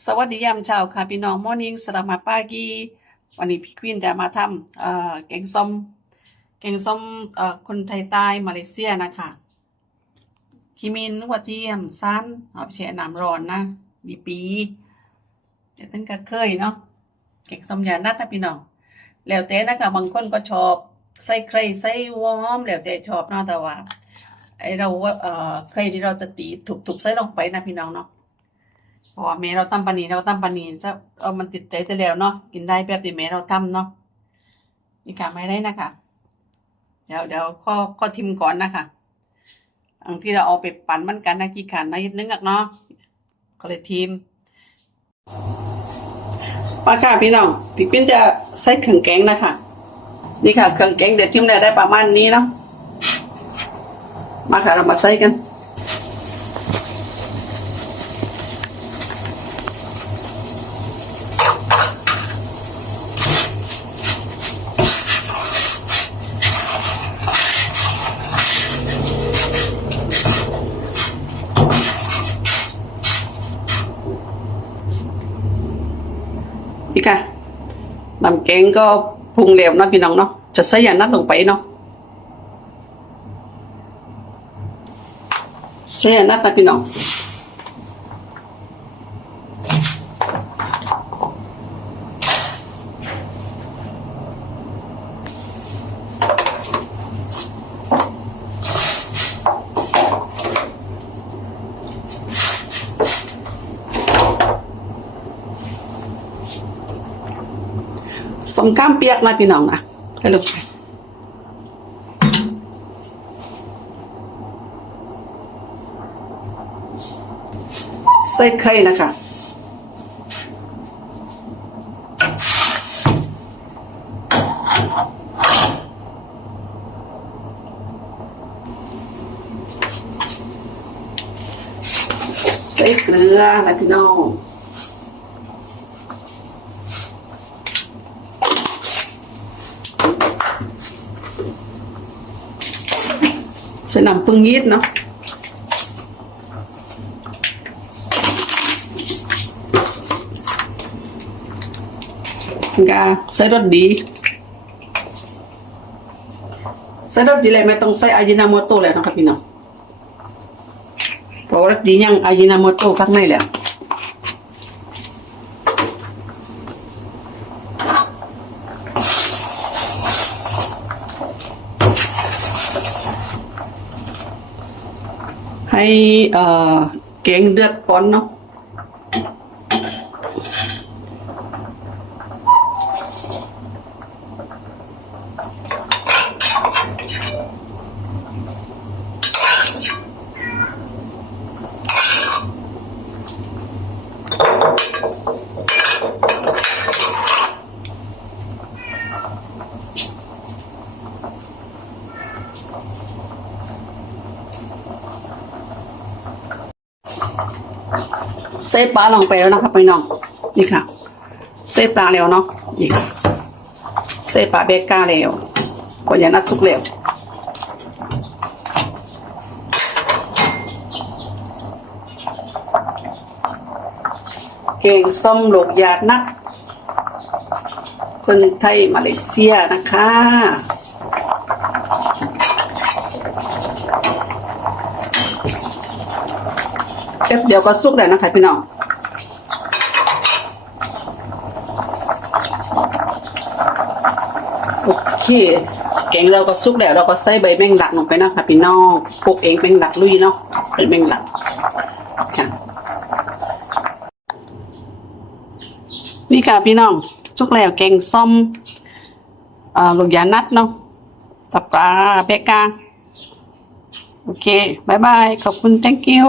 สวัสดียามเช้าค่ะพี่น้องมอร์นิ่งสลามาป้ากีวันนี้พี่ควินจะมาทำเอ่อแกงส้มแกงส้มเอ่อคนไทยใต้มาเลเซียนะคะคิมินวัดเทียมซันเอาไปแช่น้ำร้อนนะดีปีเดี๋ยวตั้งก็เคยเนาะแกงส้มยานัดนะพี่น้องแล้วแต่นะคะบางคนก็ชอบใส่ใครใส่วอมแล้วแต่ชอบเนาะแต่ว่าไอเราเอ่อใครที่เราจะตีถูกๆใส่ลงไปนะพี่น้องเนาะ เพราะว่าแม่เราทำปานนีเราทำปานนีซะเอามันติดใจแต่แล้วเนาะกินได้แบบที่แม่เราทำเนาะนี่ค่ะไม่ได้นะคะเดี๋ยวเดี๋ยวข้อข้อทิมก่อนนะคะอันที่เราเอาไปปั่นมันกันนะกี่ขันนะนิดนึงอะเนาะก็เลยทีมมาค่ะพี่น้องพี่ปิ้นจะใส่เครื่องแกงนะคะนี่ค่ะเครื่องแกงเดี๋ยวทิมได้ได้ประมาณนี้เนาะมาค่ะเรามาใส่กัน นี่ค่ะน้ำแกงก็ปรุงแล้วนะพี่น้องเนาะจะใส่ยานัดลงไปเนาะใส่ยานัดนะพี่น้อง สมข้ามเปียกนะพี่น้องนะให้ลูกไปใส่ไข่นะคะใส่เกลือนะพี่น้อง สน้ำปึงยีดเนาะกาใส่รสดีใส่รสดีเลยไม่ต้องใส่อาจินาโมโตะเลยนะครับพี่น้องเพราะรสดียังอาจินาโมโตะข้างในแล้ว ให้เก่งเดือดก่อนเนาะ ใส่ปลาลงไปแล้วนะครับพี่น้อง นี่ค่ะ ใส่ปลาแล้วเนาะนี่ค่ะใส่ปลาเบกก้าแล้วก็อย่านัดสุกแล้วเก่งส้มโลกยาดนัก คนไทยมาเลเซียนะคะ ป๊บเดียวก็สุกแล้วนะคะพี่น้องโอเคแกงเราก็สุกแล้วเราก็ใส่ใบแมงลักลงไปนะคะพี่น้องปลูกเองแมงลักลุยเนาะใบแมงลักค่ะนี่ค่ะพี่น้องสุกแล้วแกงส้มเอ่อลูกยานัดเนาะตับปลาเปกาโอเคบายบาย ขอบคุณ thank you